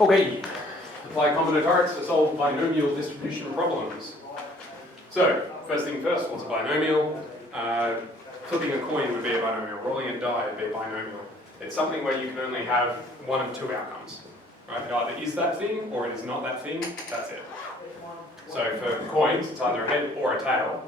Okay, apply combinatorics to solve binomial distribution problems. So, first thing first, what's a binomial? Flipping a coin would be a binomial, rolling a die would be a binomial. It's something where you can only have one of two outcomes. Right? It either is that thing or it is not that thing, that's it. So for coins, it's either a head or a tail.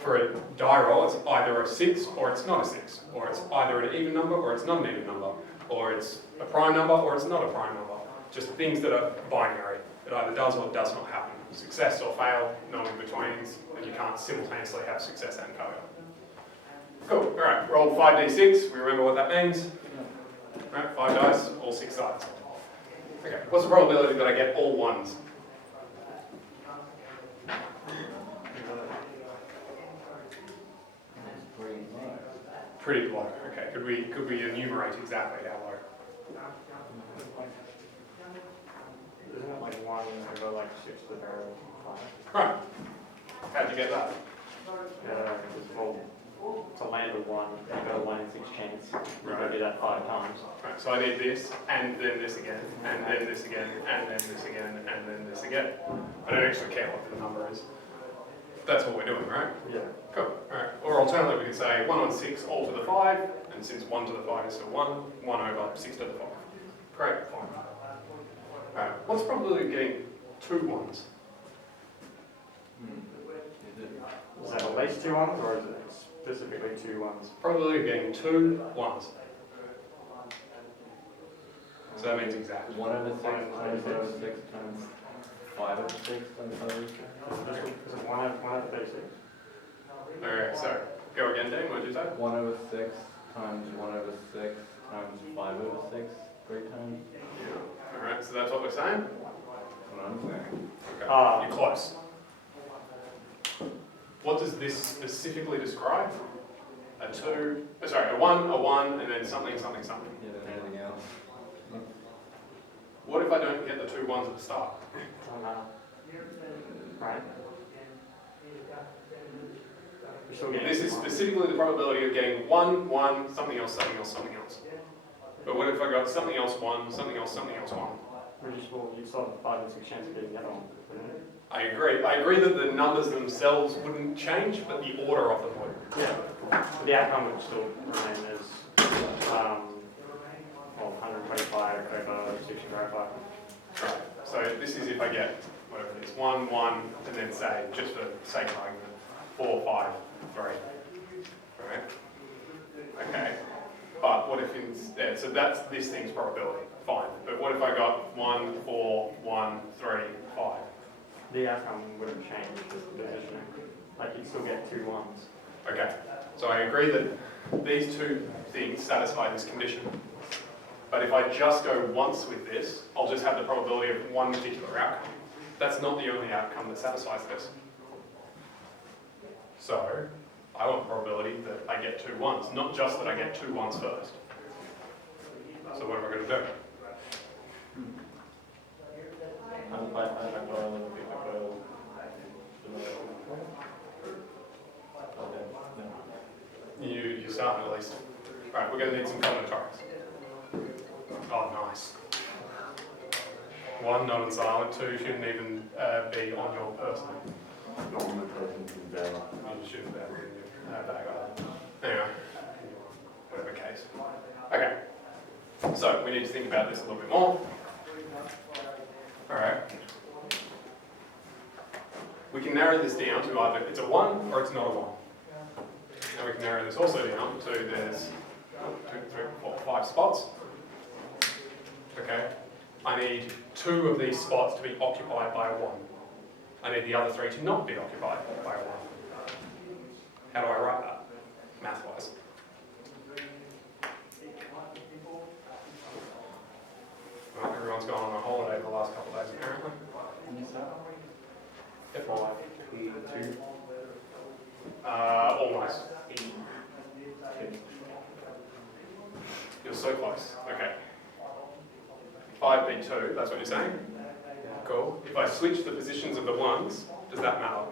For a die roll, it's either a 6 or it's not a 6. Or it's either an even number or it's not an even number. Or it's a prime number or it's not a prime number. Just things that are binary. It either does or does not happen. Success or fail, no in-betweens, and you can't simultaneously have success and failure. Cool, alright, roll 5d6, we remember what that means. Alright, 5 dice, all 6 sides. Okay, what's the probability that I get all ones? Pretty low. Okay, could we enumerate exactly how low? Isn't it like 1 over like 6 to the power of 5? Right. How'd you get that? Yeah, it's a land of 1. You've got a 1 in 6 chance. You've got to do that 5 times. Right, so I need this, and then this again, and then this again, and then this again, and then this again. I don't actually care what the number is. That's what we're doing, right? Yeah. Cool. Alright. Or alternatively, we could say 1 on 6 all to the 5, and since 1 to the 5 is still 1, 1 over 6 to the 5. Great, fine. Alright, what's the probability of getting 2 ones? Is that at least 2 ones, or is it specifically 2 ones? Probability of getting 2 ones. So that means exact. 1 over 6 times 1 over 6 times 5 over 6 times 5 over 6. Is it 1 over 36? Alright, so go again, Dean, what did you say? 1 over 6 times 1 over 6 times 5 over 6 3 times. Alright, so that's what we're saying? That's what I'm saying. Okay, you're close. What does this specifically describe? A 1, and then something, something, something. Yeah, than anything else. What if I don't get the 2 ones at the start? Doesn't matter. Right? We're still getting This is specifically the probability of getting 1, 1, something else, something else, something else. But what if I got something else 1, something else 1? you still have a 5 and 6 chance of getting the other one, wouldn't it? I agree. I agree that the numbers themselves wouldn't change, but the order of them would. Yeah. But the outcome would still remain as 125 over 60 over 5. Right. So this is if I get whatever it is, 1, 1, and then say, just for sake of argument, 4, 5, 3. Right? Okay. But what if instead, so that's this thing's probability, fine. But what if I got 1, 4, 1, 3, 5? The outcome wouldn't change, just the positioning. Like you'd still get 2 ones. Okay. So I agree that these 2 things satisfy this condition. But if I just go once with this, I'll just have the probability of one particular outcome. That's not the only outcome that satisfies this. So I want probability that I get 2 ones, not just that I get 2 ones first. So what am I going to do? You're starting at least. Right, we're going to need some combinatorics. Oh, nice. 1, not in silent. 2, shouldn't even be on your person. Not on the person from there. You shouldn't be able to do bag either. Anyway, whatever case. Okay, so we need to think about this a little bit more. Alright. We can narrow this down to either it's a 1 or it's not a 1. And we can narrow this also down to there's 2, 3, 4, 5 spots. Okay, I need 2 of these spots to be occupied by a 1. I need the other 3 to not be occupied by a 1. How do I write that, math-wise? Well, everyone's gone on a holiday the last couple of days, apparently. Yep. 2. Almost. You're so close. Okay. 5b2, that's what you're saying? Cool. If I switch the positions of the 1s, does that matter?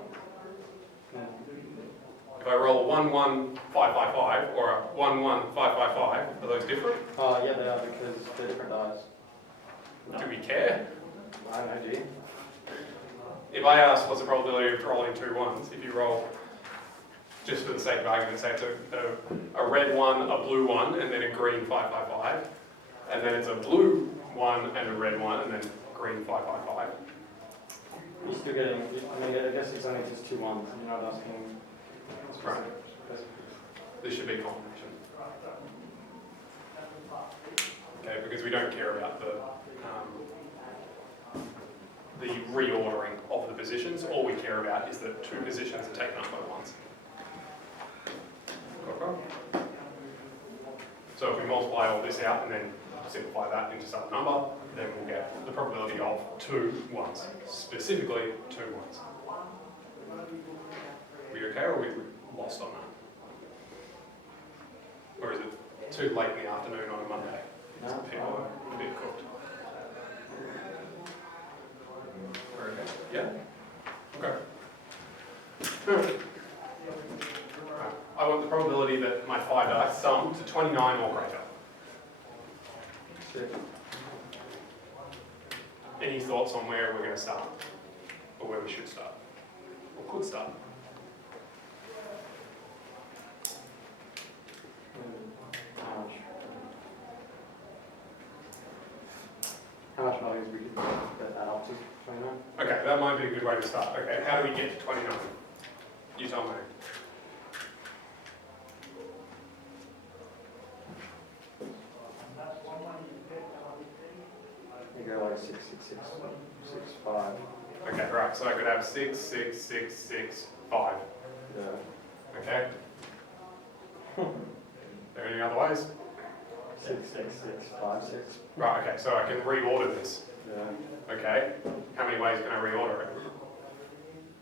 If I roll 1, 1, 5, 5, 5, or a 1, 1, 5, 5, 5, are those different? Yeah, they are because they're different dice. Do we care? I don't know, do you? If I ask what's the probability of rolling 2 ones, if you roll, just for the sake of argument, say it's a red one, a blue one, and then a green 555, and then it's a blue one and a red one, and then green 555. You're still getting, I mean, I guess it's only just 2 ones, you're not asking. Right. This should be a combination. Okay, because we don't care about the reordering of the positions. All we care about is that 2 positions are taken up by ones. So if we multiply all this out and then simplify that into some number, then we'll get the probability of 2 ones, specifically 2 ones. Are we okay, or are we lost on that? Or is it too late in the afternoon on a Monday? No, A bit cooked. We're okay? Yeah? Okay. Right. I want the probability that my 5 dice sum to 29 or greater. Any thoughts on where we're going to start? Or where we should start? Or could start? How much values we could get that up to 29? Okay, that might be a good way to start. Okay, how do we get to 29? You tell me. You go like 6, 6, 6, 6, 5. Okay, right, so I could have 6, 6, 6, 6, 5. Yeah. Okay? Are there any other ways? 6, 6, 6, 5, 6. Right, okay, so I can reorder this. Yeah. Okay? How many ways can I reorder it?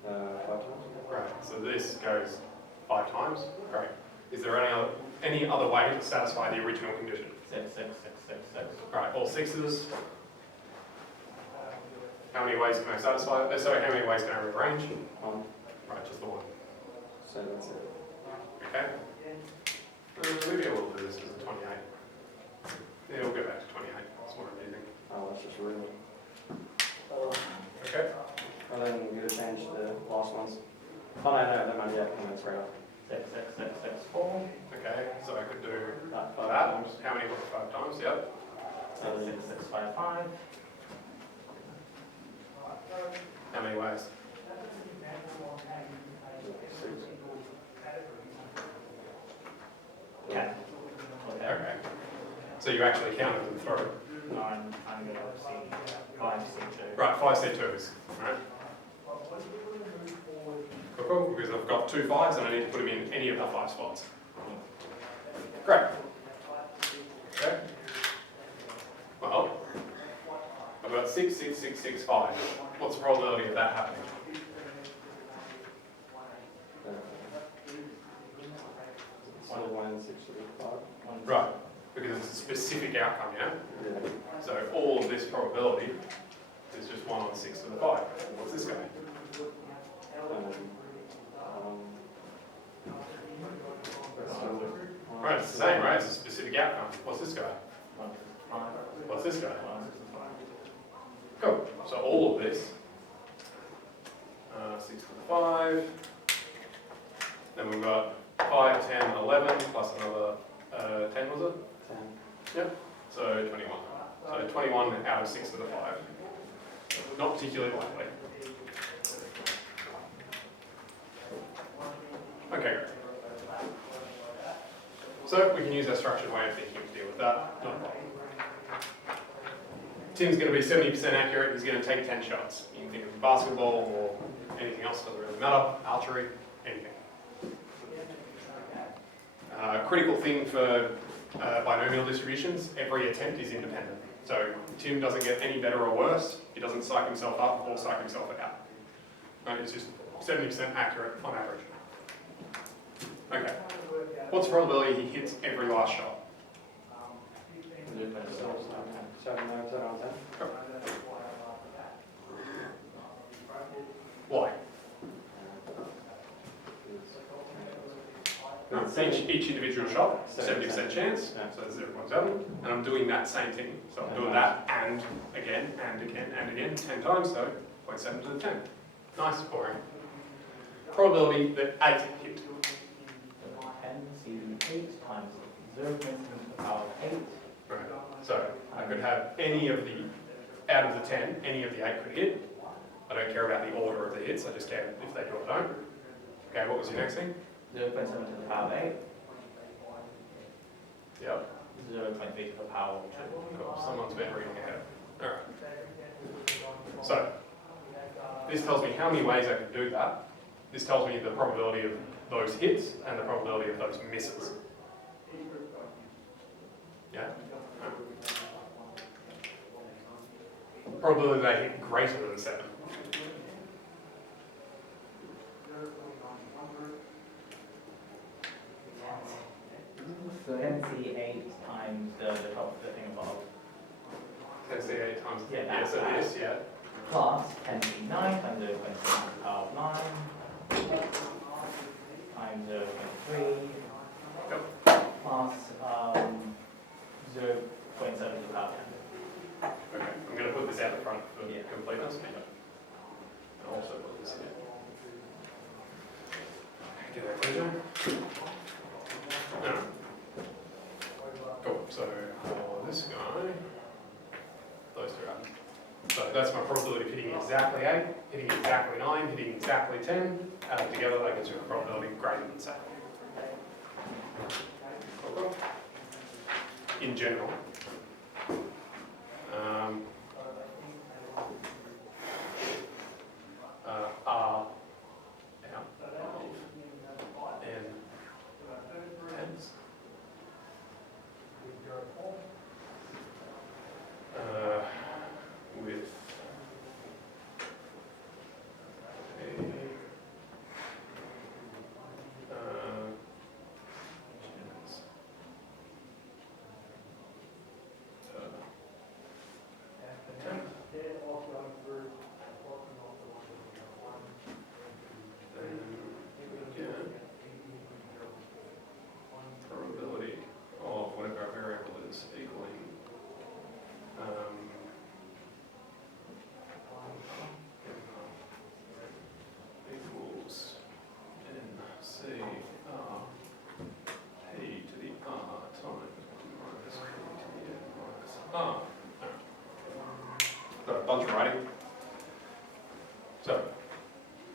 5 times. Right, so this goes 5 times. Great. Is there any other way to satisfy the original condition? 6, 6, 6, 6, 6. Right, all 6s. How many ways can I satisfy it? Sorry, how many ways can I rearrange? 1. Right, just the one. So that's it. Okay? Maybe I will do this as a 28. Yeah, we'll go back to 28. That's what I'm using. Oh, that's just rude. Okay? And then we're going to change the last ones. Oh, no, that might be it. That's right. 6, 6, 6, 6, 4. Okay, so I could do That 5 that. times. How many was 5 times? Yep. 6, 6, 6, 5, 5. How many ways? 6. 10. Okay. So you actually counted them through. 9, I'm going to see 5, C2. Right, 5 C2s. Right. Cool, because I've got 2 5s and I need to put them in any of the 5 spots. Great. Okay. Well, I've got 6, 6, 6, 6, 5. What's the probability of that happening? So 1 and 6 should be 5. Right, because it's a specific outcome, yeah? Yeah. So all of this probability is just 1 on 6 to the 5. What's this guy? Right, it's the same, right? It's a specific outcome. What's this guy? 1, 5. What's this guy? 1, 6, 5. Cool. So all of this, 6 to the 5. Then we've got 5, 10, 11, plus another 10, was it? 10. Yep. So 21. So 21 out of 6 to the 5. Not particularly likely. Okay, great. So we can use our structured way of thinking to deal with that. Not a problem. Tim's going to be 70% accurate. He's going to take 10 shots. You can think of basketball or anything else, doesn't really matter. Archery, anything. Critical thing for binomial distributions, every attempt is independent. So Tim doesn't get any better or worse. He doesn't psych himself up or psych himself out. Right, it's just 70% accurate on average. Okay. What's the probability he hits every last shot? 7, 9, 10 on 10. Why? It's each individual shot, 70%. 70% chance, Yeah. so that's 0.7, and I'm doing that same thing. So I'm doing that and again, and again, and again, 10 times, so 0.7 to the 10. Nice, boring. Probability that 8 hit. 10C8 times 0.7 to the power of 8. Right. So I could have any of the, out of the 10, any of the 8 could hit. I don't care about the order of the hits, I just care if they do or don't. Okay, what was your next thing? 0.7 to the power of 8. Yep. 0.3 to the power of 2. Cool. Someone's been reading ahead. Alright. So, this tells me how many ways I can do that. This tells me the probability of those hits and the probability of those misses. Yeah? Probability they hit greater than 7. So NC8 times the thing above. 10C8 times, Yeah, yes it is, yeah. Plus 10C9 times 0.7 to the power of 9. Times 0.3. Yep. Plus 0.7 to the power of 10. Okay, I'm going to put this out the front for Yeah. completeness. I'll also put this here. Get that clear. Cool, so for this guy, those two up. So that's my probability of hitting exactly 8, hitting exactly 9, hitting exactly 10. Added together, that gives you a probability greater than 7. Cool. In general. R out of n tens. With a probability of whatever our variable is equaling equals NC R P to the R times 1 minus P to the N minus R. Got a bunch of writing. So,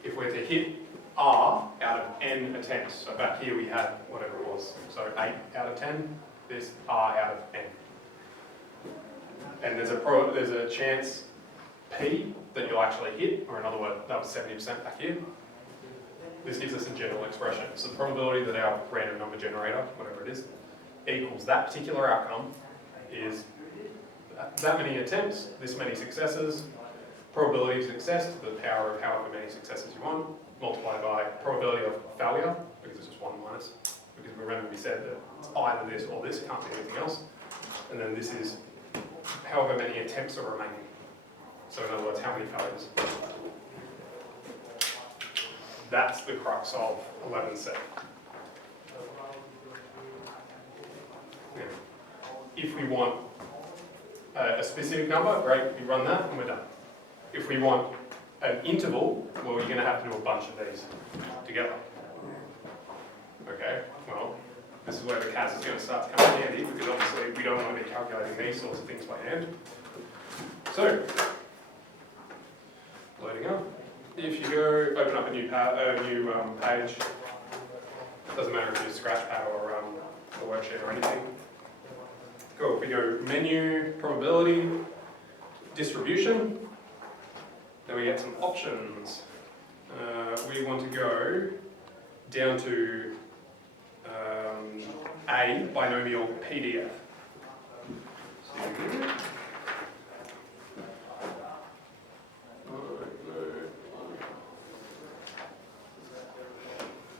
if we're to hit R out of n attempts, so back here we had whatever it was, so 8 out of 10, this R out of n. And there's a chance P that you'll actually hit, or in other words, that was 70% back here. This gives us a general expression. So the probability that our random number generator, whatever it is, equals that particular outcome is that many attempts, this many successes, probability of success to the power of however many successes you want, multiplied by probability of failure, because it's just 1 minus, because remember we said that it's either this or this, can't be anything else. And then this is however many attempts are remaining. So in other words, how many failures. That's the crux of 11C. Yeah. If we want a specific number, great, we run that and we're done. If we want an interval, well, you're going to have to do a bunch of these together. Okay, well, this is where the CAS is going to start to come in handy, because obviously we don't want to be calculating these sorts of things by hand. So, loading up. If you go open up a new page, doesn't matter if you use Scratchpad or a worksheet or anything. Cool, if we go menu, probability, distribution, then we get some options. We want to go down to A, binomial PDF.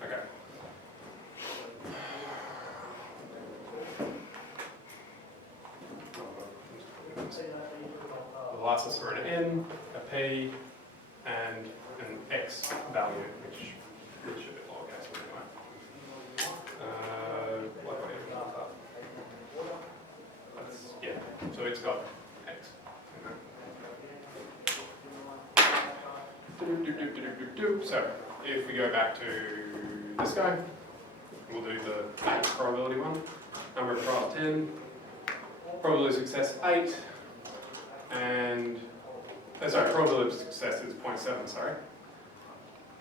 Okay. The license for an N, a P, and an X value, which should be lowercase anyway. it's got X. So, if we go back to this guy, we'll do the 8 probability one. Number of trials 10, probability of success 8, and, probability of success is 0.7, sorry.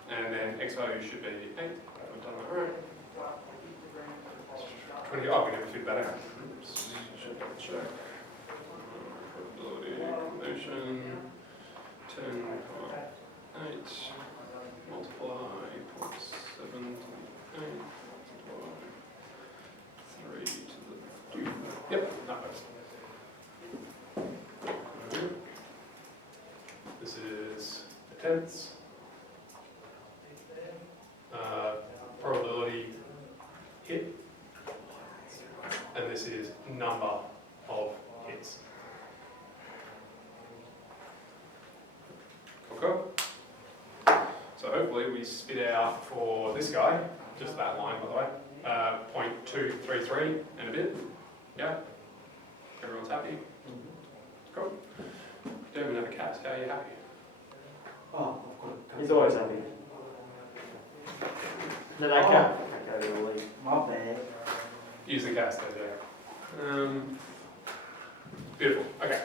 And then X value should be 8, I've done that right. 20, oh, we never figured that out. Oops, should double check. Probability combination, 10, 8, multiply 0.7 to the 8, 3 to the 2. Yep, that works. This is the tenths. Probability hit. And this is number of hits. Cool. So hopefully we spit out for this guy, just that line by the way, 0.233 and a bit. Yeah? Everyone's happy? Cool. Don't even have a cat, how are you happy? Oh, he's always happy. No, that cat. Okay, we'll leave. My bad. Use the cast there. Beautiful. Okay.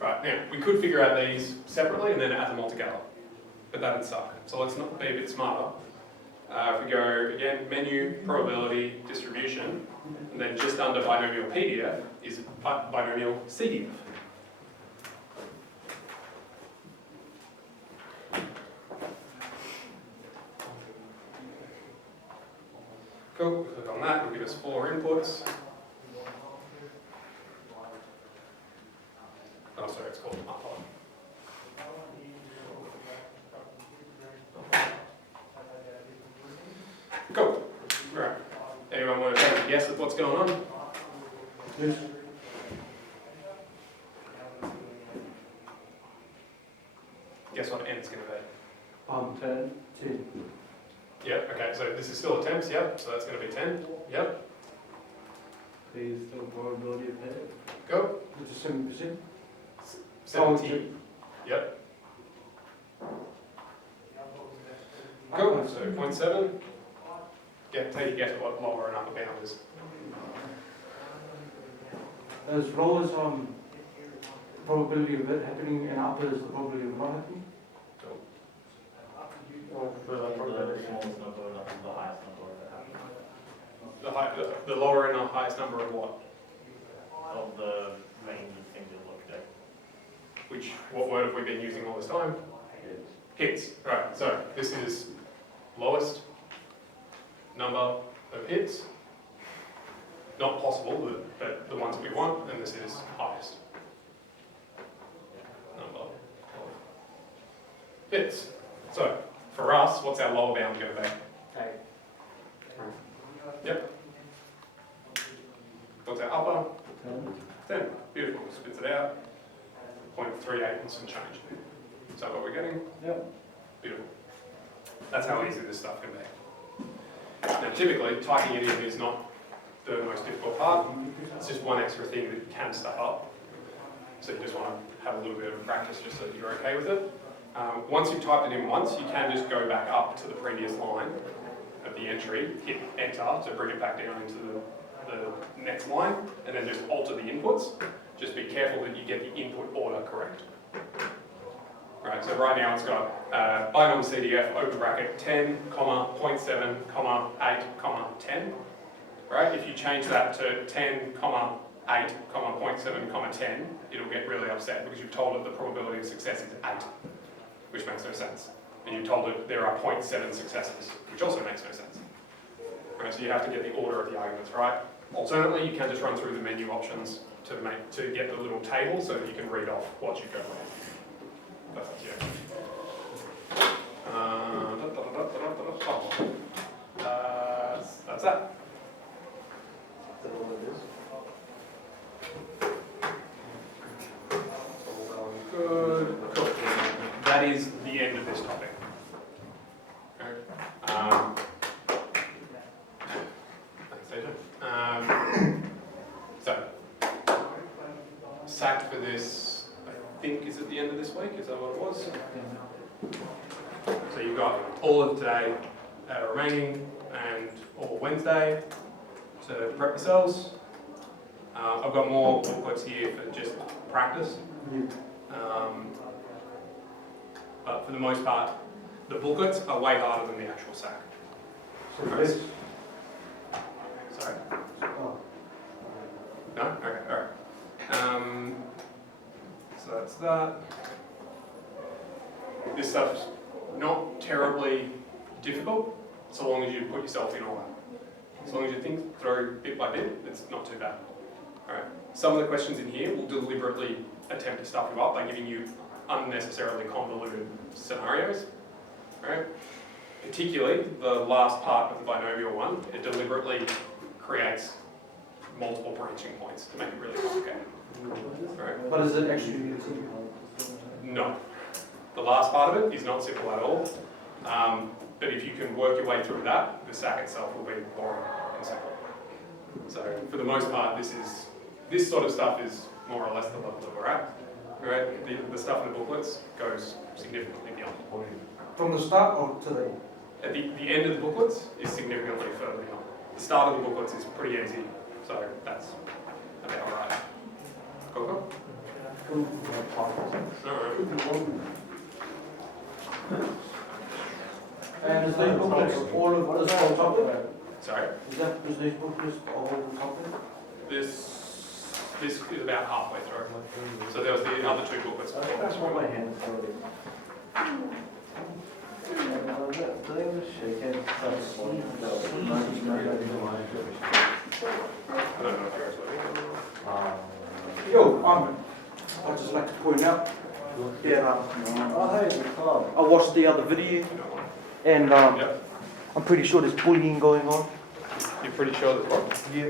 Right, now, we could figure out these separately and then add them all together. But that'd suck. So let's not be a bit smarter. If we go, again, menu, probability, distribution, and then just under binomial PDF is binomial CDF. Cool, click on that, it'll give us 4 inputs. Oh, sorry, it's called upper. Cool, right. Anyone want to take a guess at what's going on? Yes. Guess what n is going to be? 10. Yep, okay, so this is still attempts, yep, so that's going to be 10, yep. P is still probability of hit. Go. Which is 7%. 70, yep. Go, so 0.7. Take a guess at what lower and upper bound is. As low as probability of it happening and upper is the probability of not happening. The smallest number, not the highest number of it happening. The lower and the highest number of what? Of the main thing to look at. What word have we been using all this time? Hits. Right, so this is lowest number of hits. Not possible, but the ones we want, and this is highest number of hits. So, for us, what's our lower bound going to be? 8. Yep. What's our upper? 10. Beautiful. Spits it out. 0.38 and some change. Is that what we're getting? Yep. Beautiful. That's how easy this stuff can be. Now, typically, typing it in is not the most difficult part. It's just one extra thing that can stuff up. So you just want to have a little bit of practice just so that you're okay with it. Once you've typed it in once, you can just go back up to the previous line of the entry, hit enter to bring it back down into the next line, and then just alter the inputs. Just be careful that you get the input order correct. Right, so right now it's got binomial CDF, open bracket, 10, 0.7, 8, 10. Right, if you change that to 10, 8, 0.7, 10, it'll get really upset because you've told it the probability of success is 8. Which makes no sense. And you told it there are 0.7 successes, which also makes no sense. Right, so you have to get the order of the arguments right. Alternately, you can just run through the menu options to get the little table so that you can read off what you go with. That's up to you. That's that. Is that all it is? All good. Cool. That is the end of this topic. Okay. Thanks, Adrian. So, think is at the end of this week. Is that what it was? So you've got all of today remaining and all Wednesday to prep yourselves. I've got more booklets here for just practice. But for the most part, the booklets are way harder than the actual sack. So this. Sorry? Oh. No? Okay, alright. So that's that. This stuff's not terribly difficult, so long as you put yourself in all that. As long as you think through bit by bit, it's not too bad. Alright. Some of the questions in here will deliberately attempt to stuff you up by giving you unnecessarily convoluted scenarios. Right? Particularly the last part of the binomial one, it deliberately creates multiple branching points to make it really complicated. Right? But is it actually simple? No. The last part of it is not simple at all. But if you can work your way through that, the sack itself will be boring and simple. So for the most part, this sort of stuff is more or less the level that we're at. Right? The stuff in the booklets goes significantly beyond. From the start or to the end? At the end of the booklets is significantly further beyond. The start of the booklets is pretty easy, so that's about right. Cool. Alright. And is these booklets all of this whole topic? Sorry? Is these booklets all topic? This is about halfway through. So there was the other two booklets before this one. my hands already. Do they just shake hands? I don't know if yours will. Yo, I'd just like to point out, Oh, hey, the club. I watched the other video and Yeah. I'm pretty sure there's bullying going on. You're pretty sure there's what? Yeah.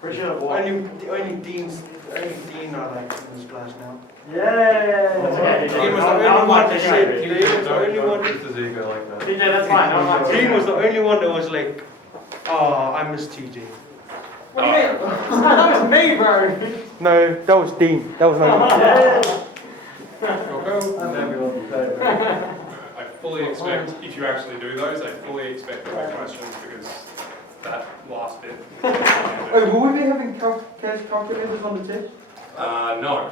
Pretty sure what? The only dean I like in this class now. Yay! That's okay. Dean was the No, only I'm one not that taking said, it. Dean was the only one. his ego like that. TJ, that's fine. I'm not Dean was the only one that was like, oh, I miss TJ. What do you mean? That was me, bro. No, that was Dean. That was not me. Cool. I'm everyone's favorite. I fully expect, if you actually do those, I fully expect the right questions because that last bit. Oh, will we be having cash calculators on the test? No.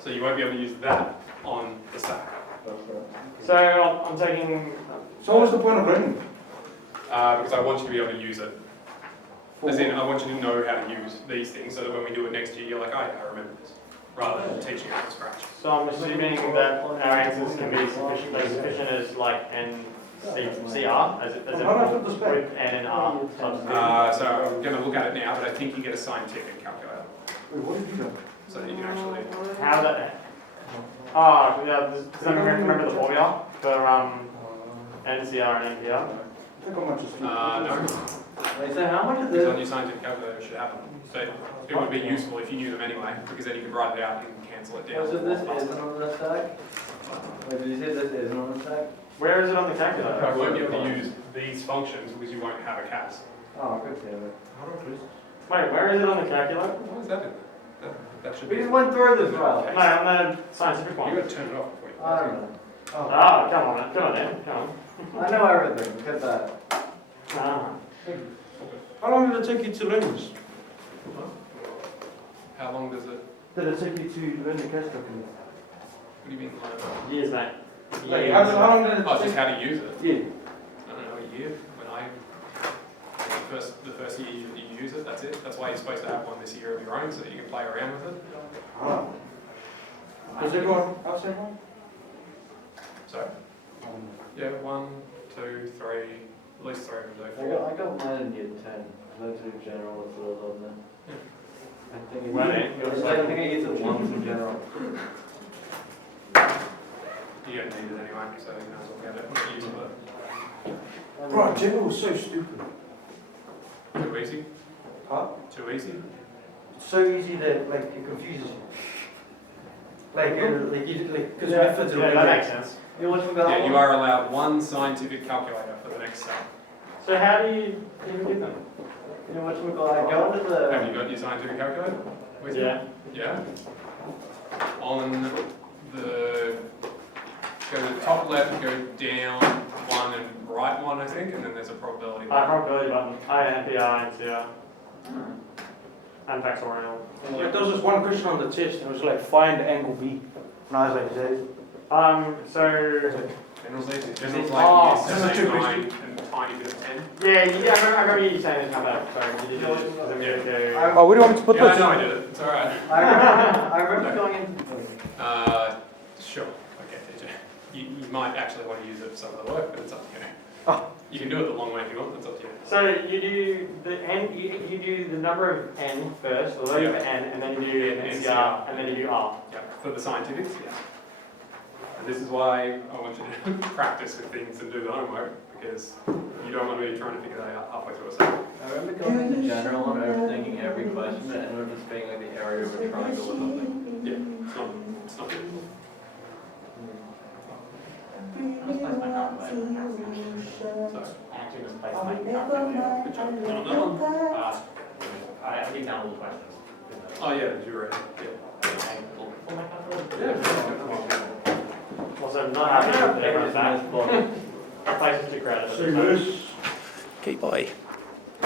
So you won't be able to use that on the stack. So I'm taking. So what's the point of learning? Because I want you to be able to use it. As in, I want you to know how to use these things so that when we do it next year, you're like, oh yeah, I remember this. Rather than teaching it from scratch. So I'm assuming that our answers can be sufficient as like CR, as in How do I put this back? with N and R substitute. So I'm going to look at it now, but I think you get a scientific calculator. Wait, what did you do? So that you can actually... How that? Oh, yeah. Does anyone remember the formula for NCR and NPR? I think I might just. No. Wait, so how much of It's on this? your scientific calculator, it should happen. But it would be useful if you knew them anyway, because then you could write it out and cancel it down. So this isn't on the stack? Wait, did you say this isn't on the stack? Where is it on the calculator? You won't be able to use these functions because you won't have a CAS. Oh, good damn it. Wait, where is it on the calculator? Why is that in there? That should We be... just went through this, No, right? on the scientific You've one. got to turn it off before you... I don't know. Ah, come on then, come on. I know everything, look at that. Ah. How long did it take you to learn this? How long does it... Did it take you to learn the cash calculator? What do you mean learn? Years, mate. Like, Years. how long did it Oh, just take? how to use it. Yeah. I don't know, a year. When I... The first year you use it, that's it. That's why you're supposed to have one this year of your own so that you can play around with it. Ah. Does everyone else have one? So, yeah, 1, 2, 3, at least 3 of them do. I got mine in year 10. Learned to do general as well, doesn't it? I think Well, I think I used it once in general. You don't need it anyway, so you might as well get it. Use it. Bro, general was so stupid. Too easy? Huh? Too easy? It's so easy that like it confuses you. Because Yeah, methods are that makes sense. You want to go? Yeah, you are allowed one scientific calculator for the next cell. So how do you even do them? You know what I go into Have the. you got your scientific calculator? with you? Yeah. Yeah? on the, go to the top left, go down one and right one, I think, and then there's a probability one. Probability button. NPR, NCR. And factorial. Like, there was this one question on the test, and it was like, find angle B. And I was like, is that So General's easy. Oh, General's like that's a yes, two 9 question. and a tiny bit of 10. yeah, I remember you saying this come back. Sorry, you did it. Because I'm gonna go. Oh, where do you want me to put Yeah, I this? know I did it. It's alright. I remember going into. Sure. Okay, DJ. You might actually want to use it for some of the work, but it's up to you. Oh. You can do it the long way if you want. That's up to you. So you do the n. You do the number of n first, the value of n, and then you do NCR, and then you do R. Yeah, for the scientifics, yeah. And this is why I want you to practice with things and do the homework, because you don't want to be trying to figure that out halfway through a second. I remember going into general and overthinking every question, and it ended up just being like the area of a triangle or something. Yeah, it's not good. So, Actually, misplaced my calculator. good job. On another one? I did down all the questions. Oh yeah, the jury. Also, not happy with everyone's back. Our place is too crowded. Serious? Okay, bye.